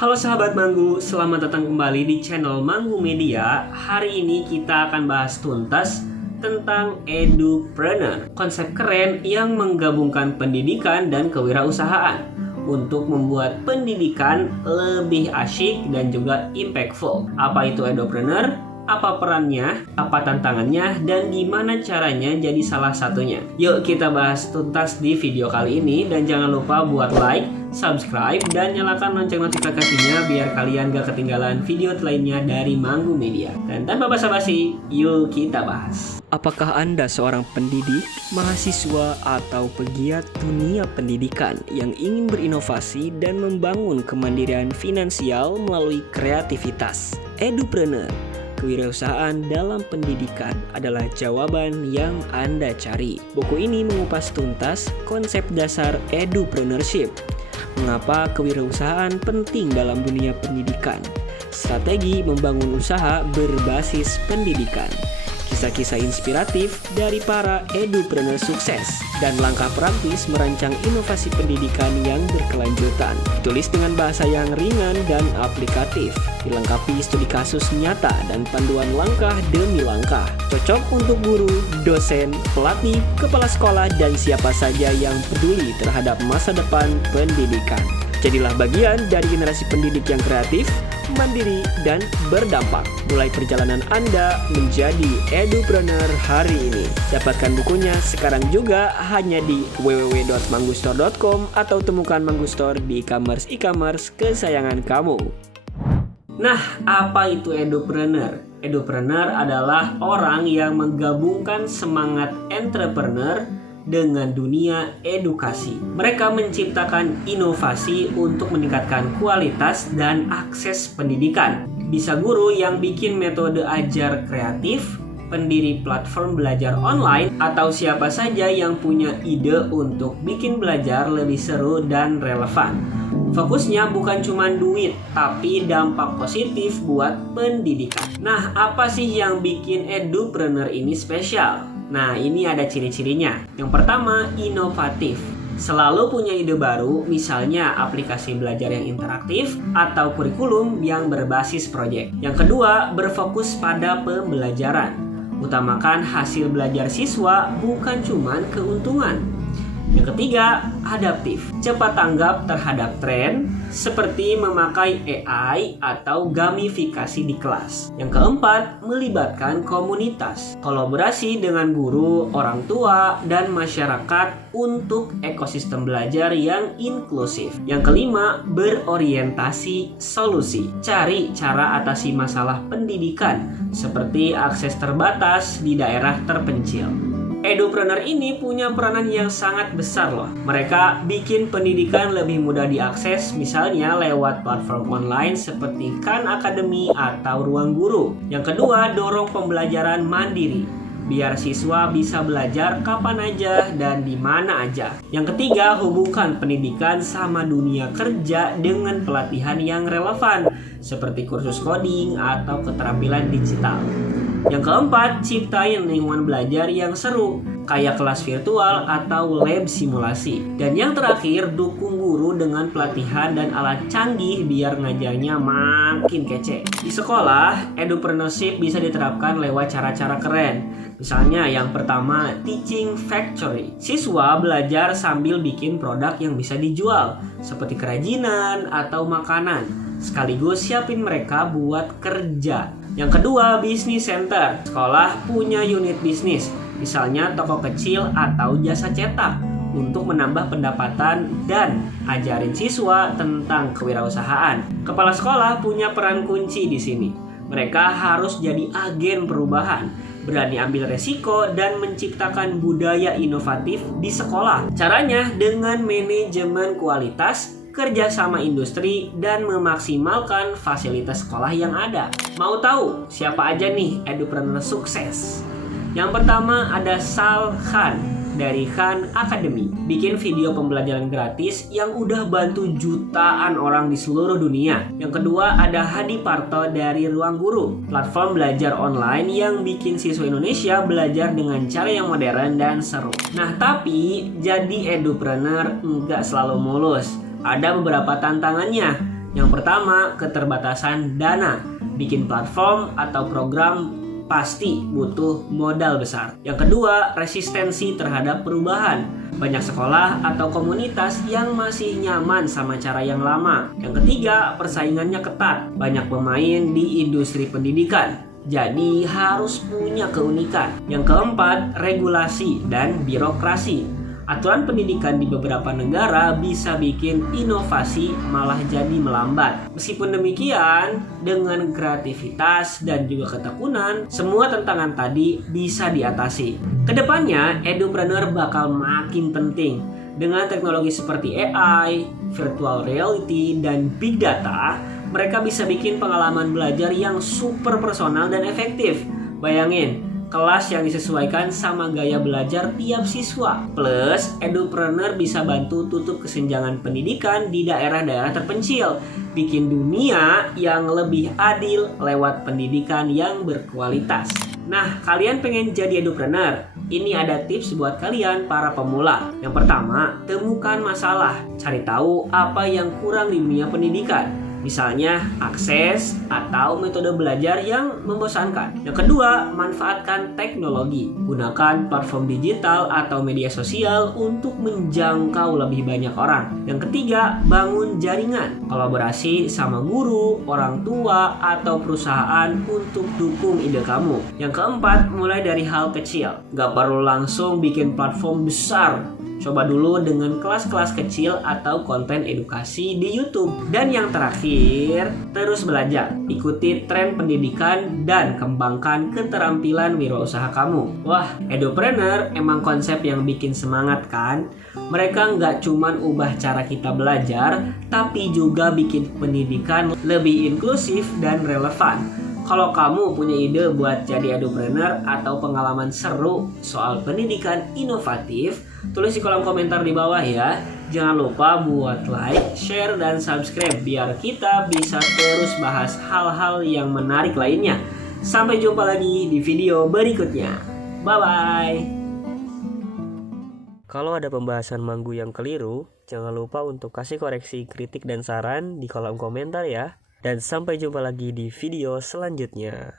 Halo sahabat Manggu, selamat datang kembali di channel Manggu Media. Hari ini kita akan bahas tuntas tentang edupreneur, konsep keren yang menggabungkan pendidikan dan kewirausahaan untuk membuat pendidikan lebih asyik dan juga impactful. Apa itu edupreneur? Apa perannya, apa tantangannya, dan gimana caranya jadi salah satunya? Yuk kita bahas tuntas di video kali ini, dan jangan lupa buat like, subscribe, dan nyalakan lonceng notifikasinya biar kalian gak ketinggalan video lainnya dari Manggu Media. Dan tanpa basa-basi, yuk kita bahas. Apakah Anda seorang pendidik, mahasiswa, atau pegiat dunia pendidikan yang ingin berinovasi dan membangun kemandirian finansial melalui kreativitas? Edupreneur, kewirausahaan dalam pendidikan adalah jawaban yang Anda cari. Buku ini mengupas tuntas konsep dasar edupreneurship. Mengapa kewirausahaan penting dalam dunia pendidikan? Strategi membangun usaha berbasis pendidikan. Kisah-kisah inspiratif dari para edupreneur sukses dan langkah praktis merancang inovasi pendidikan yang berkelanjutan. Ditulis dengan bahasa yang ringan dan aplikatif, dilengkapi studi kasus nyata dan panduan langkah demi langkah. Cocok untuk guru, dosen, pelatih, kepala sekolah, dan siapa saja yang peduli terhadap masa depan pendidikan. Jadilah bagian dari generasi pendidik yang kreatif, mandiri, dan berdampak. Mulai perjalanan Anda menjadi edupreneur hari ini. Dapatkan bukunya sekarang juga hanya di www.manggustore.com atau temukan Manggu Store di e-commerce kesayangan kamu. Nah, apa itu edupreneur? Edupreneur adalah orang yang menggabungkan semangat entrepreneur dengan dunia edukasi. Mereka menciptakan inovasi untuk meningkatkan kualitas dan akses pendidikan. Bisa guru yang bikin metode ajar kreatif, pendiri platform belajar online, atau siapa saja yang punya ide untuk bikin belajar lebih seru dan relevan. Fokusnya bukan cuma duit, tapi dampak positif buat pendidikan. Nah, apa sih yang bikin edupreneur ini spesial? Nah, ini ada ciri-cirinya. Yang pertama, inovatif. Selalu punya ide baru, misalnya aplikasi belajar yang interaktif atau kurikulum yang berbasis proyek. Yang kedua, berfokus pada pembelajaran. Utamakan hasil belajar siswa, bukan cuma keuntungan. Yang ketiga, adaptif. Cepat tanggap terhadap tren seperti memakai AI atau gamifikasi di kelas. Yang keempat, melibatkan komunitas. Kolaborasi dengan guru, orang tua, dan masyarakat untuk ekosistem belajar yang inklusif. Yang kelima, berorientasi solusi. Cari cara atasi masalah pendidikan seperti akses terbatas di daerah terpencil. Edupreneur ini punya peranan yang sangat besar loh. Mereka bikin pendidikan lebih mudah diakses, misalnya lewat platform online seperti Khan Academy atau Ruang Guru. Yang kedua, dorong pembelajaran mandiri, biar siswa bisa belajar kapan aja dan di mana aja. Yang ketiga, hubungkan pendidikan sama dunia kerja dengan pelatihan yang relevan, seperti kursus coding atau keterampilan digital. Yang keempat, ciptain lingkungan belajar yang seru, kayak kelas virtual atau lab simulasi. Dan yang terakhir, dukung guru dengan pelatihan dan alat canggih biar ngajarnya makin kece. Di sekolah, edupreneurship bisa diterapkan lewat cara-cara keren. Misalnya yang pertama, teaching factory. Siswa belajar sambil bikin produk yang bisa dijual, seperti kerajinan atau makanan, sekaligus siapin mereka buat kerja. Yang kedua, business center. Sekolah punya unit bisnis, misalnya toko kecil atau jasa cetak, untuk menambah pendapatan dan ajarin siswa tentang kewirausahaan. Kepala sekolah punya peran kunci di sini. Mereka harus jadi agen perubahan, berani ambil resiko, dan menciptakan budaya inovatif di sekolah. Caranya dengan manajemen kualitas, kerja sama industri, dan memaksimalkan fasilitas sekolah yang ada. Mau tahu siapa aja nih edupreneur sukses? Yang pertama ada Sal Khan dari Khan Academy. Bikin video pembelajaran gratis yang udah bantu jutaan orang di seluruh dunia. Yang kedua ada Hadi Parto dari Ruang Guru, platform belajar online yang bikin siswa Indonesia belajar dengan cara yang modern dan seru. Nah, tapi jadi edupreneur nggak selalu mulus. Ada beberapa tantangannya. Yang pertama, keterbatasan dana. Bikin platform atau program pasti butuh modal besar. Yang kedua, resistensi terhadap perubahan. Banyak sekolah atau komunitas yang masih nyaman sama cara yang lama. Yang ketiga, persaingannya ketat. Banyak pemain di industri pendidikan, jadi harus punya keunikan. Yang keempat, regulasi dan birokrasi. Aturan pendidikan di beberapa negara bisa bikin inovasi malah jadi melambat. Meskipun demikian, dengan kreativitas dan juga ketekunan, semua tantangan tadi bisa diatasi. Kedepannya, edupreneur bakal makin penting. Dengan teknologi seperti AI, virtual reality, dan big data, mereka bisa bikin pengalaman belajar yang super personal dan efektif. Bayangin, kelas yang disesuaikan sama gaya belajar tiap siswa. Plus, edupreneur bisa bantu tutup kesenjangan pendidikan di daerah-daerah terpencil. Bikin dunia yang lebih adil lewat pendidikan yang berkualitas. Nah, kalian pengen jadi edupreneur? Ini ada tips buat kalian para pemula. Yang pertama, temukan masalah. Cari tahu apa yang kurang di dunia pendidikan. Misalnya akses atau metode belajar yang membosankan. Yang kedua, manfaatkan teknologi. Gunakan platform digital atau media sosial untuk menjangkau lebih banyak orang. Yang ketiga, bangun jaringan. Kolaborasi sama guru, orang tua, atau perusahaan untuk dukung ide kamu. Yang keempat, mulai dari hal kecil. Gak perlu langsung bikin platform besar. Coba dulu dengan kelas-kelas kecil atau konten edukasi di YouTube. Dan yang terakhir, terus belajar. Ikuti tren pendidikan dan kembangkan keterampilan wirausaha kamu. Wah, edupreneur emang konsep yang bikin semangat kan? Mereka nggak cuman ubah cara kita belajar, tapi juga bikin pendidikan lebih inklusif dan relevan. Kalau kamu punya ide buat jadi edupreneur atau pengalaman seru soal pendidikan inovatif, tulis di kolom komentar di bawah ya. Jangan lupa buat like, share, dan subscribe biar kita bisa terus bahas hal-hal yang menarik lainnya. Sampai jumpa lagi di video berikutnya. Bye-bye. Kalau ada pembahasan Manggu yang keliru, jangan lupa untuk kasih koreksi, kritik, dan saran di kolom komentar ya. Dan sampai jumpa lagi di video selanjutnya.